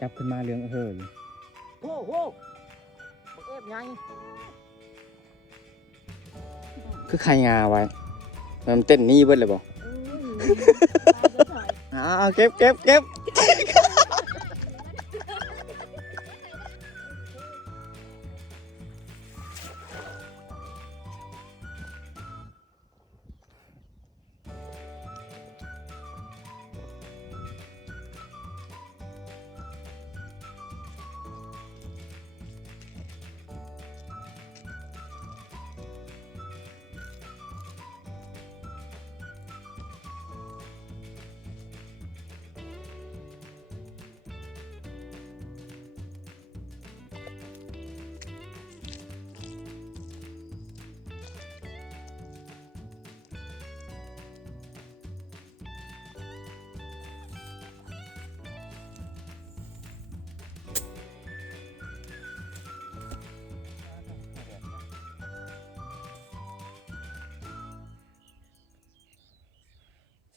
จับขึ้นมาเรื่องเฮ้ยโอ้โหบักเอฟไงคือใครงาไว้มันเต้นนี่เบิดเลยบ่อ่าเก็บเก็บเก็บ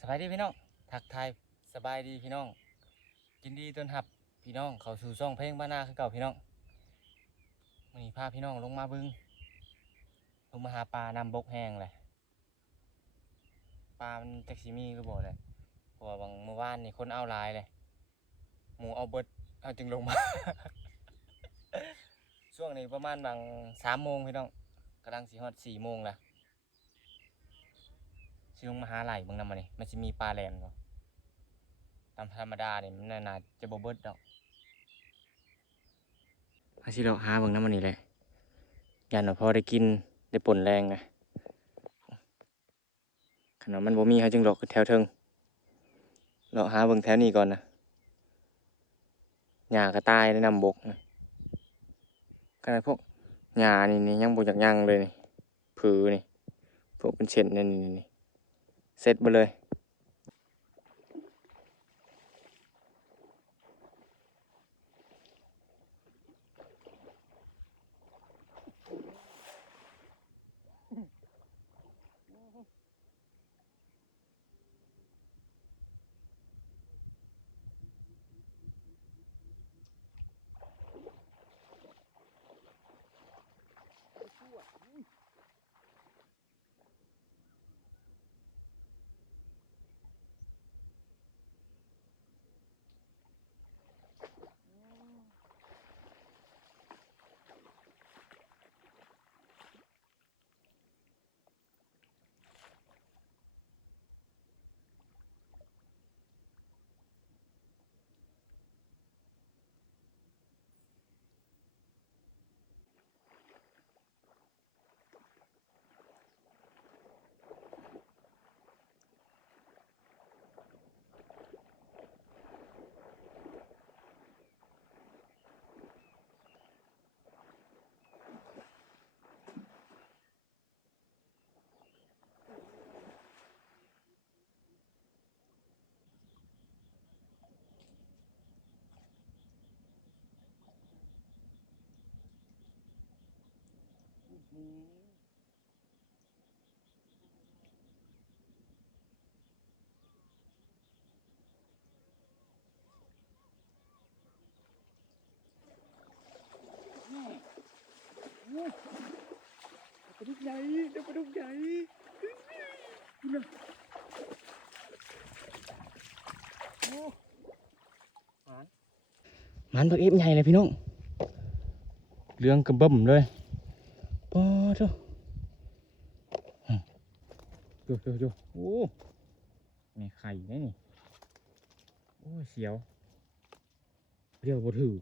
บายดีพี่น้องทักทายสบายดีพี่น้องยินดีต้อนรับพี่น้องเขาสู่ช่องเพลงบ้านนาคือเก่าพี่น้องวันนี้พาพี่น้องลงมาบึงลงมาหาปลานำบกแห้งเลยปลามันแท็กซิมีหรือบ่เลยเพราะว่าบางเมื่อวานนี่คนเอาลายเลยหมูเอาเบิดเอาจึงลงมา ช่วงนี้ประมาณบางสามโมงพี่น้องกำลังสี่ฮอดสี่โมงละ สิลงมหาไหลเบางนำมานี่มันจะมีปลาแลนบ่ตามธรรมดาเนี่ยมันน่าจะบ่เบิดดอกอาสิเราหาเบางน้ำมันนี่แหละยันว่าพอได้กินได้ป่นแรงนะขนาดมันบ่มีเขาจึงหลอกแถวเทิงเราหาเบิ่งแถวนี้ก่อนนะหญ้ากระต่ายได้นำบกนะขนาดพวกหญ้านี่นี่ยังบ่อยากยังเลยนี่ผือนี่พวกเป็นเช่นนี่นี่นี่ เสร็จไปเลย ปลาดุกใหญ่เดี๋ยวปลาดุกใหญ่คุณน่ะโอ้มันตัวเอฟใหญ่เลยพี่น้อง เรื่องกระเบิ่มเลย ปอเจ้าโยโยโยโอ้นี่ไข่นี่นี่ โอ้ยเสียวเรียวบ่ถือ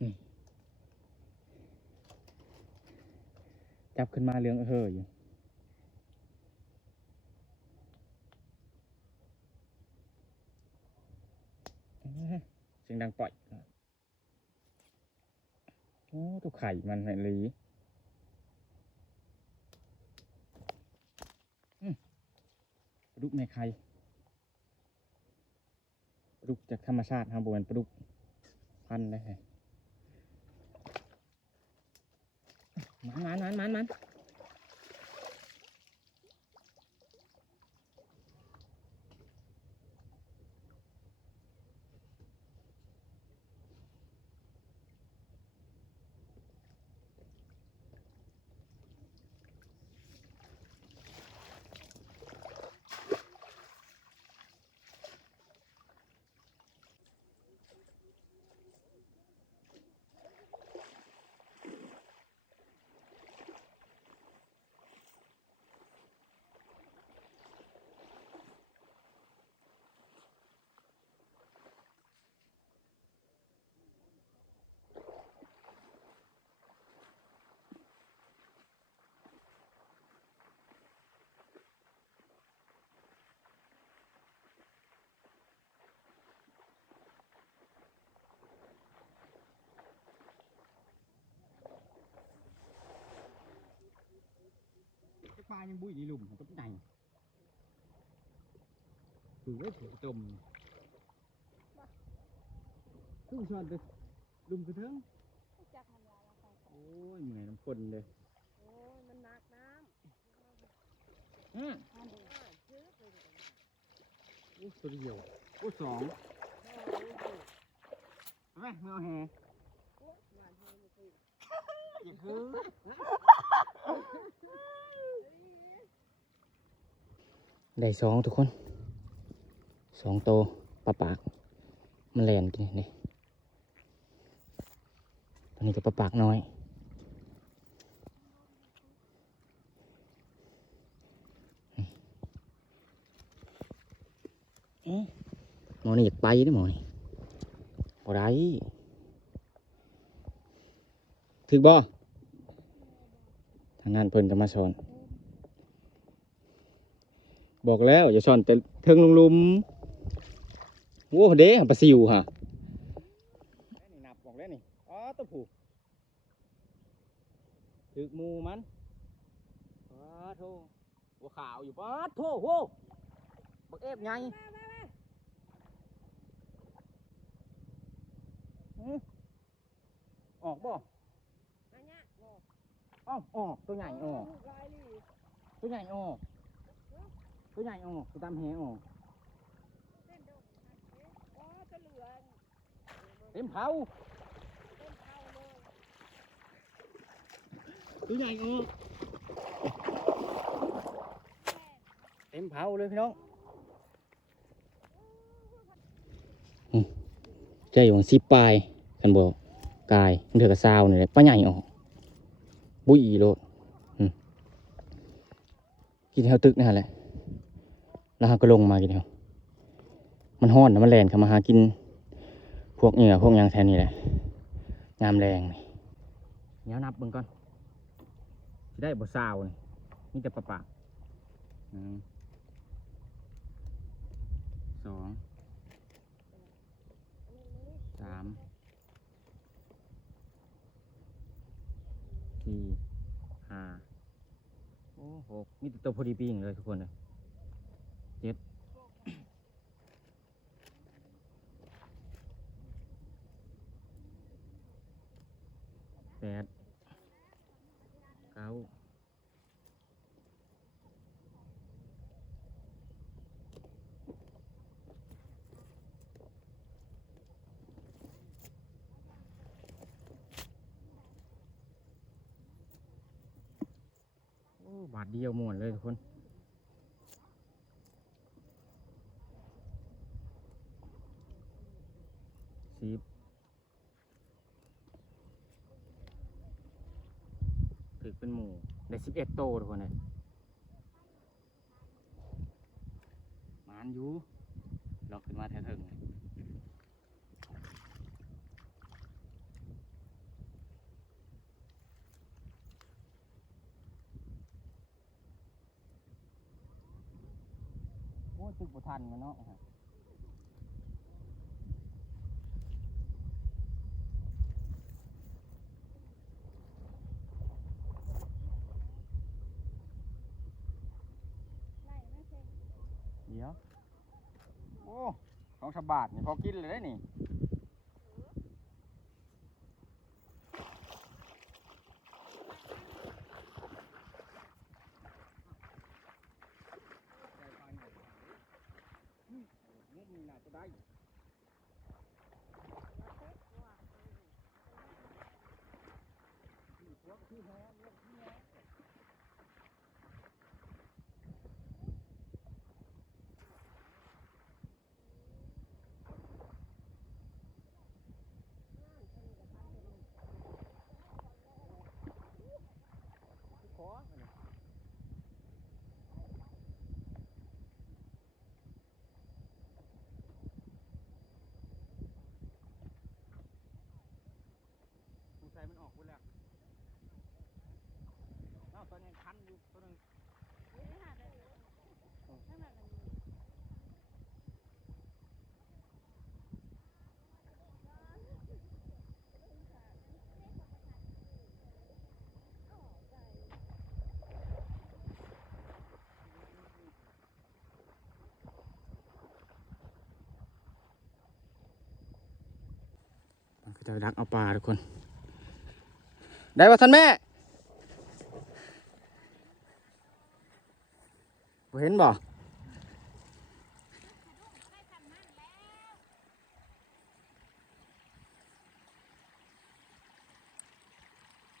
นี่จับขึ้นมาเรื่องเฮ้ออยู่เสียงดังปล่อย โอ้ตัวไข่มันไหนลีอืมปลาดุกแม่ไข่ปลาดุกจากธรรมชาติครับบวนปลาดุกพันได้ไงมันมันมันมันมัน ยังบุ้ยในหลุมก็ไหนถือว่าถือจมขึ้นชอนไปลุมกระเทิงจั ได้สองทุกคนสองโตปลาปากมันแลนกินนี่ตัวนี้ก็ปลาปากน้อยอ๊ะหมอนี่อยากไปเด้อหมอนี่บ่ได้ถึกบ่ทางนั้นเพิ่นจะมาสอน บอกแล้วอย่าสอนแต่เทิงลุมลุมๆโว้เด้ปลาซิวฮะนี่นับบอกแล้วนี่อ๋อตัวผูกถึกหมูมันป้าโทหัวขาวอยู่ป้าโทโหบักเอฟไงหือออกบ่อันเนี้ยโอ้อ้าวออกตัวใหญ่ออกลูกลายนี่ตัวใหญ่ออก ตัวใหญ่ออกตัวตามแหออกเส้นดงนะเอ๊ะอ๋อจะเหลืองเต็มเผาเส้นเท้าเลยตัวใหญ่ออกเต็มเผาเลยพี่น้องใจหวังสิปลายกันบอกกายมันเถือกระซาวนี่แหละป้าใหญ่ออก บุยโลดอืมกินแถวตึกนี่นแหละ แล้วเราก็ลงมากินแถวมันห้อนนะมันแลนเข้ามาหากิน พวกเหงื่อพวกยางแทนนี่แหละงามแรงนี่เดี๋ยวนับเบิ่งก่อนได้บ่ซาวนี่มีแต่ปะปะหนึ่งสองสามสี่ห้าโอ้หกมีแต่ตัวพอดีปีงเลยทุกคนเลยเจ็ด แปดเก้าโอ้บาทเดียวหม่วนเลยทุกคนสิบถึกเป็นหมูได้ สิบเอ็ดโตทุกคนเลยมานอยู่ลอกขึ้นมาแถวเทิงเลยโอ้ตึกบ่ทันกันเนาะ ไล่ไม่เส้น เดี๋ยว โอ้ส องสามบาทนี่พอกินเลยนี่ จะดักเอาปลาทุกคน ได้ป่ะท่านแม่เห็นบ่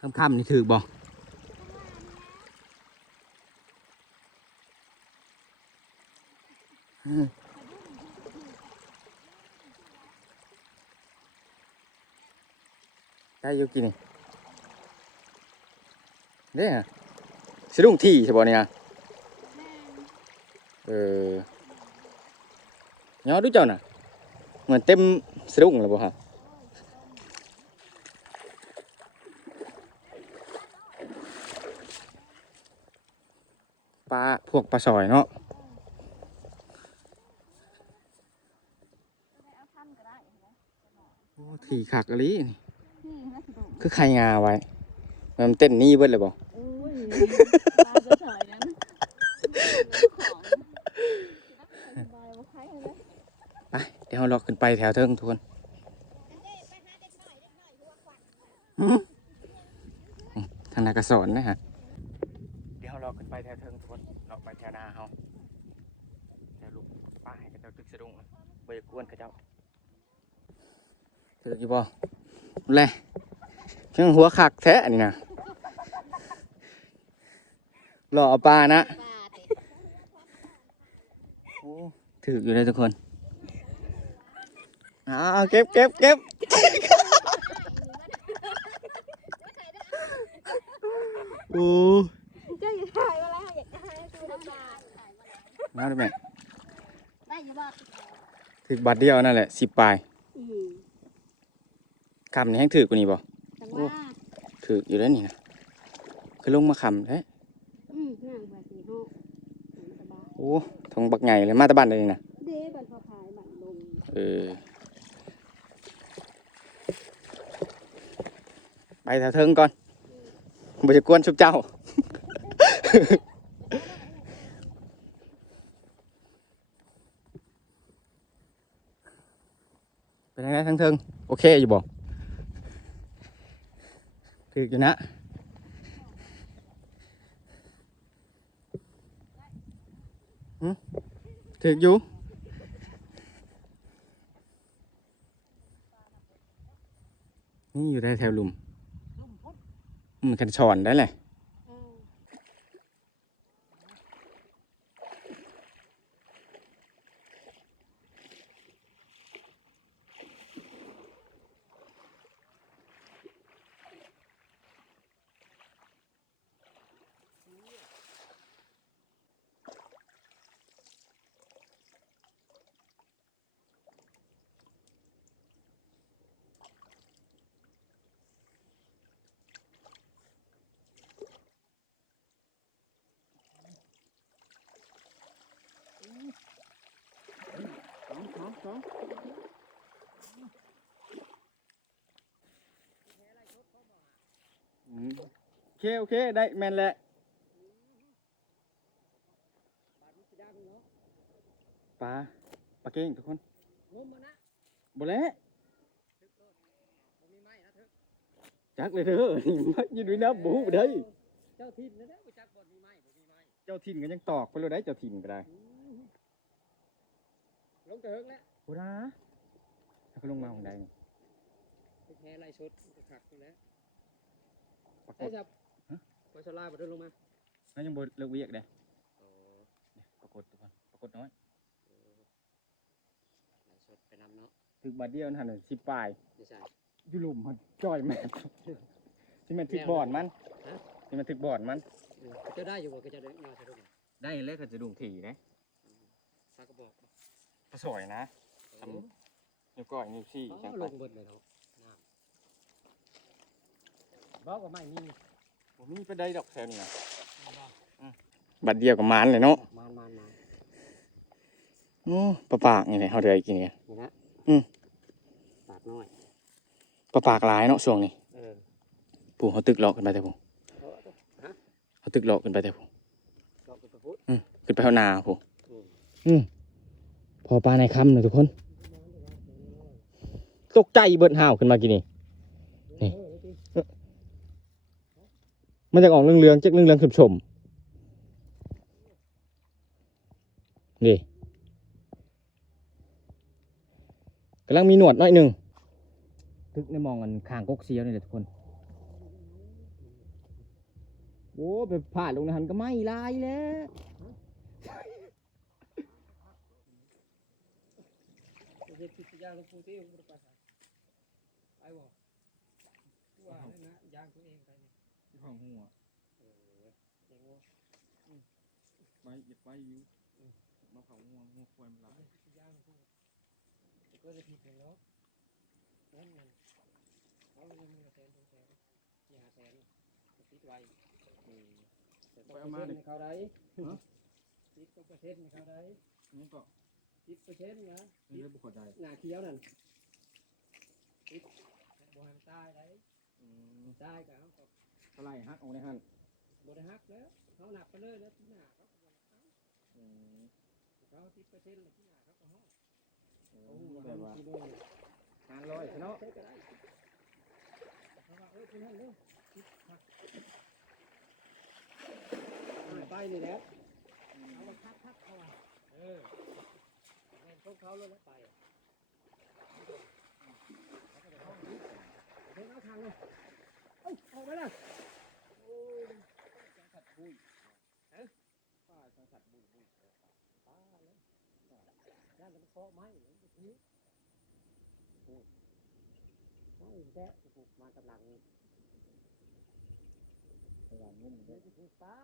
คำคำๆนี่ถือบ่อืมได้ อยู่กี่นี่เด้อสะดุ้งที่ใช่บ่นี่นะเออย้อดูเจ้าน่ะ เหมือนเต็มสะดุ้งเลยบ่ฮะปลาพวกปลาสอยเนาะเอาทำก็ได้นะโอ้ถีขักอะลีนี่นี่นะสะดุ้ง คือใครงาไว้ มันเต้นนี่เบิดเลยบ่โอ้ยปลาจะเฉยนั้นของสบายบ่ใครเลยไปเดี๋ยวเราเลาะขึ้นไปแถวเทิงทุกคนหืมทางนากระสอนนะฮะเดี๋ยวเราเลาะขึ้นไปแถวเทิงทุกคนเลาะไปแถวนาเฮาแถวลูกป้าให้กระเจ้าตึกสะดุ้งบ่อยากกวนกระเจ้าถืออยู่บ่แลเชิงหัวขักแท้อันนี่นะรอเอาปลานะปลาเด็กโอ้ถืออยู่เลยทุกคนอ้าวเก็บเก็บเก็บโอ้เจ้าอย่าถ่ายมาแล้วอยากถ่ายดูน้ำปลามาดูแม่ได้อยู่บ่ถือบัตรเดียวนั่นแหละสิบปลายอืมคำนี้ให้ถือกว่านี้บ่ จังว่าถืออยู่แล้วนี่นะคือลงมาคำแท้อืมนั่งแบบนี้เฮาสบายโอ้ทงบักใหญ่เลยมาแตะบ้านเลยนี่นะ เด้บันพอพายบันลงเออไปแถวเทิงก่อนบ่จะกวนชุบเจ้า เป็นยังไงทั้งเทิง โอเคอยู่บ่ ถืออยู่นะหึถืออยู่นี่อยู่ได้แถวหลุมอืมันกันชอนได้เลย อืม อืมโอ เคโอเคได้แมนแหละปลาปลาเก่งทุกคนงมมานะบ่แล้วบ่มีไม้นะเถอะจักเลยเด้อมายืนด้วยนะบูบ่ได้เจ้าถิ่นนะเด้อบ่จักบ่มีไม้บ่มีไม้เจ้าถิ่นก็ยังตอกไปเลยได้เจ้าถิ่นก็ได้ลงเถิงแล้วโหนะถ้าเขาลงมาของใดนี่ไปแพ้ไล่ชดก็ขักอยู่แล้วปรากได้ฏ จับฮะปลาสลาบ่ได้ลงมานั่นยังบ่เลิกเวียกเด้โอ้เนี่ยปรากฏทุกคนปรากฏน้อยไล่ชดไปนำเนาะถึกบาทเดียวนั่นน่ะสิบปลายไม่ใช่ อยู่หลุมมันจ้อยแม่นที่มันถึกบอดมันฮะที่มันถึกบอดมัน เออเจะได้อยู่บ่ก็จะได้มาสะดุ้งได้แล้วก็จะดุงถี่นะปลากระบอกบ่ก็สวยนะทำนิ้วก้อยนิ้วชี้อ๋จังอไปลงเบิดเลยเนาะน้ำบอกว่าไม่มี บ่มีไปได้ดอกแถวนี้นะบ่บัดเดียวกับมานเลยเนาะมานมานมาโอ้ปลาปากนี่แหละเฮาได้กินเนี่ยนี่นะอืมปากน้อยปลาปากหลายเนาะช่วงนี้เออปู่เขาตึกหลอกขึ้นไปแต่ผมเอาเอาฮะเขาตึกหลอกขึ้นไปแต่ผมเราไปพูดขึ้นไปเท่านาผมอืมอืมพอปลาในคำเลยทุกคน ตกใจเบิดห่าวขึ้นมากินนี่ เมันจะออกเหลืองๆจากเหลืองๆชมๆนี่กำลังมีหนวดหน้อยหนึ่งทึกในมองกันข้างกกเสียวนี่แหละทุกคน โอ้ไปผ่านลงในหันก็ไม่ลายแล้วเห้องหัวเออเจ๋งว่ะไปอย่าไปอยู่มาเผาหัวหัวควายมันหลับทุกอย่างหลวงปู่ก็ได้ผิดแล้วนั่นนั่นเขาเงินมือละแสนสองแสนสี่ห้าแสนติดไว้แต่ต้องเปอร์เซ็นต์ให้เขาได้ติดต้องเปอร์เซ็นต์ให้เขาได้นี่ก็ติดเปอร์เซ็นต์นะไม่ได้บุคคลใดหน้าเขียวนั่นติดบ่ให้มันตายได้ตายก็เอาก็เท่าไหรฮักเอาในหันบ่ได้ฮักแล้วเขาหนักไปเลยแล้วที่หน้าเขาก็บ่เอาเขาติดเปอร์เซ็นต์แล้วที่หน้าเขาก็ห้องเขาหูแบบว่ากิโลหารร้อยเนาะใช้ก็ได้เขาว่าเออคุณให้เร็วติดฮักเอาไปนี่แหละเอามาทักทักเขาว่าเออแม่นของเขาเลยแล้วไปเขาก็จะห้องนี้เดินเอาทางเลยเอ้ยออกไปเลยโอ้ย จังสัตว์บุยป้าจังสัตว์บุยบุยป้าเลยย่านมันเคาะไม้มันจะถือโอ้ยไม้แท้ปลูกมากำลังนี่เวลานุ่เดี๋เด้ยวจะปลูกปลา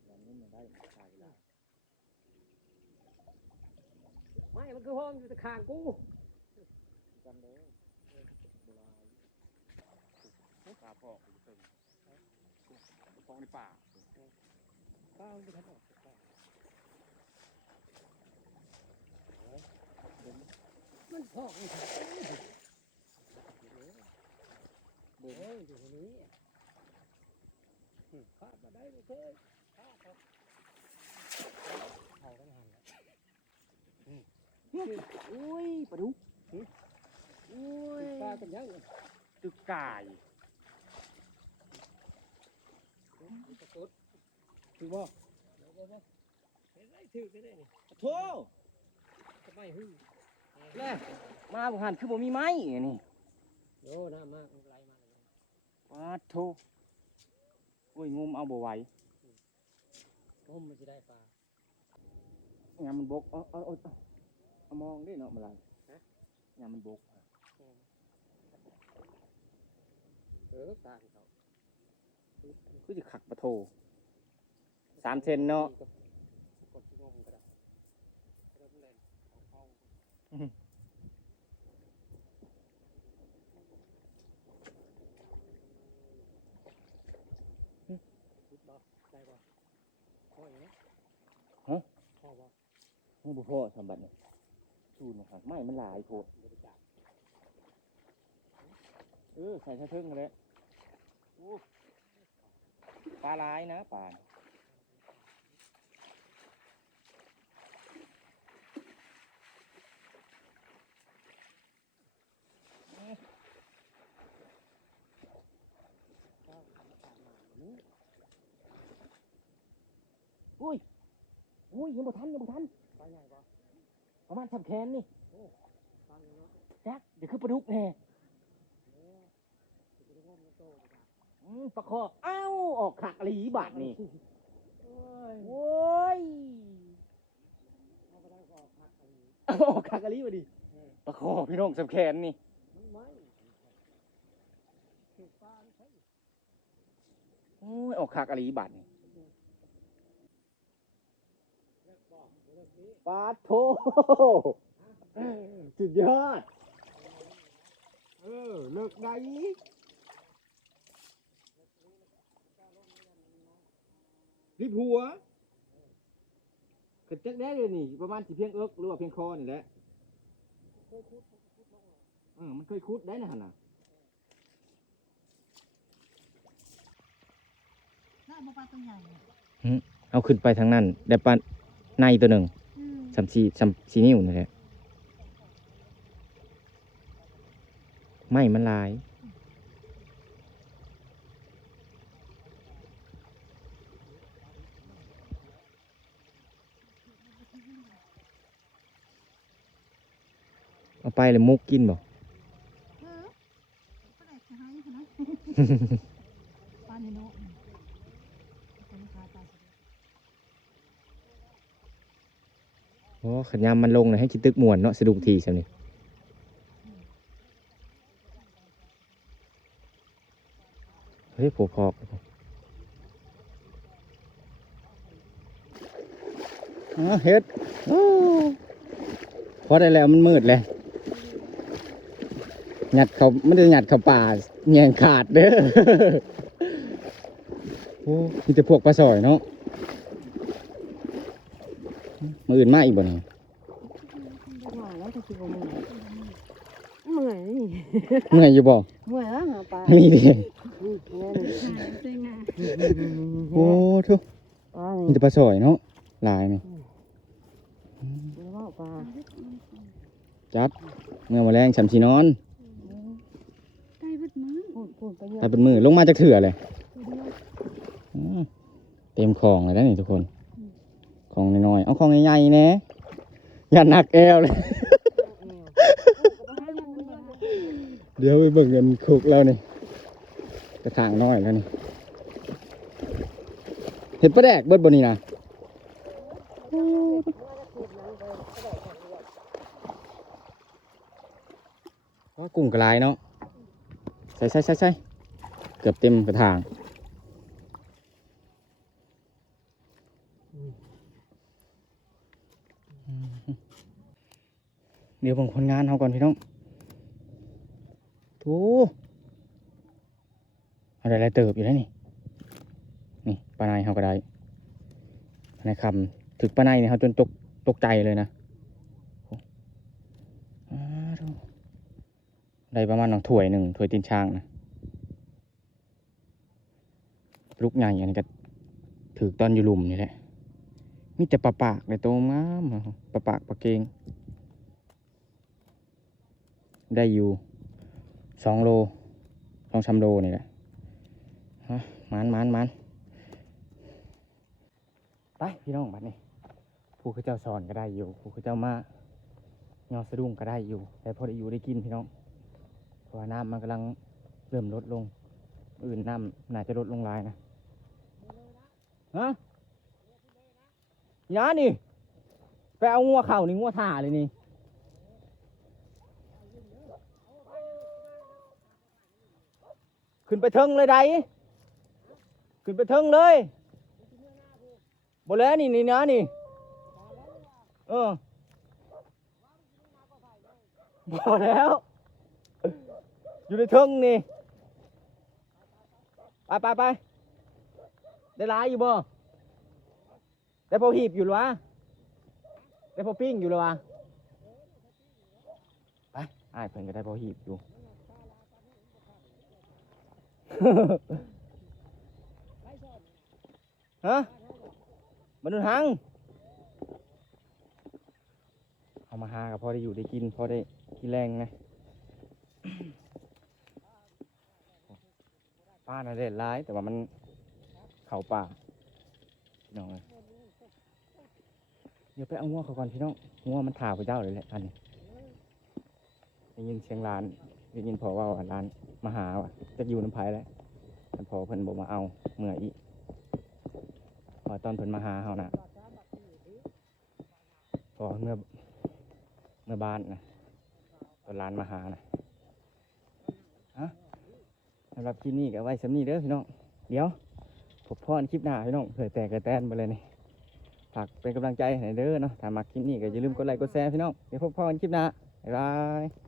เวลานุ่มได้ขายได้ไม้มันคือห้องอยู่ต่ข้างกูกันเด้เวลา ปลาพอกอยู่ตึงพอกในป่าป้ามันไปทำออกจากบ้านมันพอกไม่ใช่เดี๋ยวอยู่ตรงนี้ข้ามาได้ไม่เคยข้าเขาเขากันหันอุ้ยปลาดุกอุ้ยปลากันยังตึกไก่ปรากฏ ถือบ่บ่บ่บ่เห็นไรถือได้นี่โธ่จะไม่หึ่งแล่มาบุหันคือบ่มีไม้อันนี่โอ้น้ำมากไหลมาเลยปาโธ่โอ้ยงมเอาบ่ไหวผมมันจะได้ปลางานมันบกเอาเอาเอาเอามองดิเนาะมาไรงานมันบกเออปลาเขาคือจะขักปะโท สามเซนเนาะกดที่งมก็ได้เริ่มเล่นเอาเข้าอืมพุดบ่ได้บ่พออย่างนี้ฮะพอบ่นี่บุพ่อสมบัติเนี่ยชูนนะครับไม่มันหลายโพดบริจาคเออใส่ชะเทิงกันเลยโอ้ปลาหลายนะปลาน่ะ ข้าวขาดขาดมาหนู อุ้ยอุ้ยยังบ่ทันยังบ่ทันปลาใหญ่บ่ประมาณทำแขนนี่ปลาเนาะแจ็คเดี๋ยวคือปลาดุกแน่โอ้จะไปงมมันโตดีกว่าอืมปลาคอเอ้าออกขักอะไรอีบาทนี่โอ้ยโว้ยเอาไปได้ก็ออกผักอะไรเอาออกขักอะไรมาดิปลาคอพี่น้องสำแขนนี่มันไม่ถือปลาไม่ใช่โอ้ยออกขักอะไรอีบาทนี่ เลิกบอกเลิกนี้ ปลาโทสุดยอด เออ เลิกได้รีบหัวกระจักได้เลยนี่ ประมาณสิเพียงเอิกหรือว่าเพียงคอนี่แหละเคยคุดคุดลงเออมันเคยคุดได้นะฮะน่ะน่ามาปลาตัวใหญ่เอาขึ้นไปทางนั้น ได้ปลาในตัวหนึ่งอืม สามสี่สามสี่นิ้วนี่แหละไม่มันลาย เอาไปเลยมุกกินบอก โอ้ขันยามมันลงเลยให้คิดตึกมวนเนาะสะดุ้งทีซะนี่เฮ้ยผัวพอกอ๋อเฮ็ดพอได้แล้วมันมืดเลยหยัดเขาไม่ได้หยัดเขาป่าแยงขาดเด้อโอ้มีแต่พวกปลาสอยเนาะ มืออื่นมาอีกบ่เนี่ยว่าแล้วจะคิดว่าเมื่อยเมื่อยเมื่อยอยู่บ่เมื่อยแล้วหาปลานี่ดินี่เงี้ยนี่จริงอะโอ้ทุกปลามีนี่แต่ปลาสอยเนาะหลายนี่ไม่ว่าปลาจัดเมื่อมาแรงฉันสีนอนใกล้พุดมั้งพูดพูดไปเยอะตาเป็นมือลงมาจากเถื่อเลยอืมเต็มคลองเลยนะนี่ทุกคน คลองน้อยๆเอาคลองใหญ่ๆแน่อย่าหนักแอวเลย เดี๋ยวไปเบิ่งกันคุกแล้วนี่กระถางน้อยแล้วนี่เห็ดปลาแดกเบิดบนนี่นะว่ากุ้งกระไรเนาะใส่ใส่ใส่ใส่เกือบเต็มกระถาง เดี๋ยวผมคนงานเขาก่อนพี่น้องโอ้อะไรอะไรเติบอยู่แล้วนี่ นี่ปลาในเขาก็ได้ปลาในคำถึกปลาในเนี่ยเขาจนตกตกใจเลยนะได้ประมาณหนึ่งถ้วยหนึ่งถ้วยตีนช้างนะลูกใหญ่อันนี้ก็ถือตอนอยู่หลุมนี่แหละมีแต่ปลาปากในตัวงามปลาปากปลาเกง ได้อยู่สองโลสองสามโลนี่แหละฮะมันมันมันไปพี่น้องบัดนี้ผู้เขาเจ้าสอนก็ได้อยู่ผู้เขาเจ้ามายอสะดุ้งก็ได้อยู่ แต่พอได้อยู่ได้กินพี่น้องเพราะว่าน้ำมันกำลังเริ่มลดลง อื่นน้ำน่าจะลดลงลายนะฮะยานี่ไปเอางัวเข่านี่งัวถ่าเลยนี่ ขึ้นไปเทิงเลยไดขึ้นไปเทิงเลยบ่แล้วนี่นี่นะนี่ เออบ่แล้ว อยู่ในเทิงนี่ ไปไปไปได้หลายอยู่บ่ได้พอหีบอยู่หรอวะได้พอปิ้งอยู่หรอวะไปอ้เพิ่นก็ได้พอหีบอยู่ ฮะมันนุนหังเอามาหากับพอได้อยู่ได้กินพอได้กินแรงไงป้าน่ะเด็ดร้าย แต่ว่ามันเข่าป่าพี่น้องเลยเดี๋ยวไปเอางัวเขาก่อนพี่น้องงัวมันถ่าพระเจ้าเลยแหละอันนี้ได้ยินเสียงร้านได้ยินพอว่าร้าน มาหาว่ะจะอยู่น้ำไผ่แล้วท่านพอเพิ่นบอกมาเอาเมื่ออีพอตอนเพิ่นมาหาเฮานะพอเมื่อเมื่อบ้านนะตอนร้านมาหานะฮะสำหรับคลิปนี้ก็ไว้สำนี้เด้อพี่น้องเดี๋ยวพบพ่อนคลิปหน้าพี่น้องเผื่อแตกกระแตนไปเลยนี่ฝากเป็นกำลังใจให้เด้อเนาะถ้ามาคลิปนี้ก็อย่าลืมกดไลค์กดแชร์พี่น้องเดี๋ยวพบพ่อนคลิปหน้าบ๊ายบาย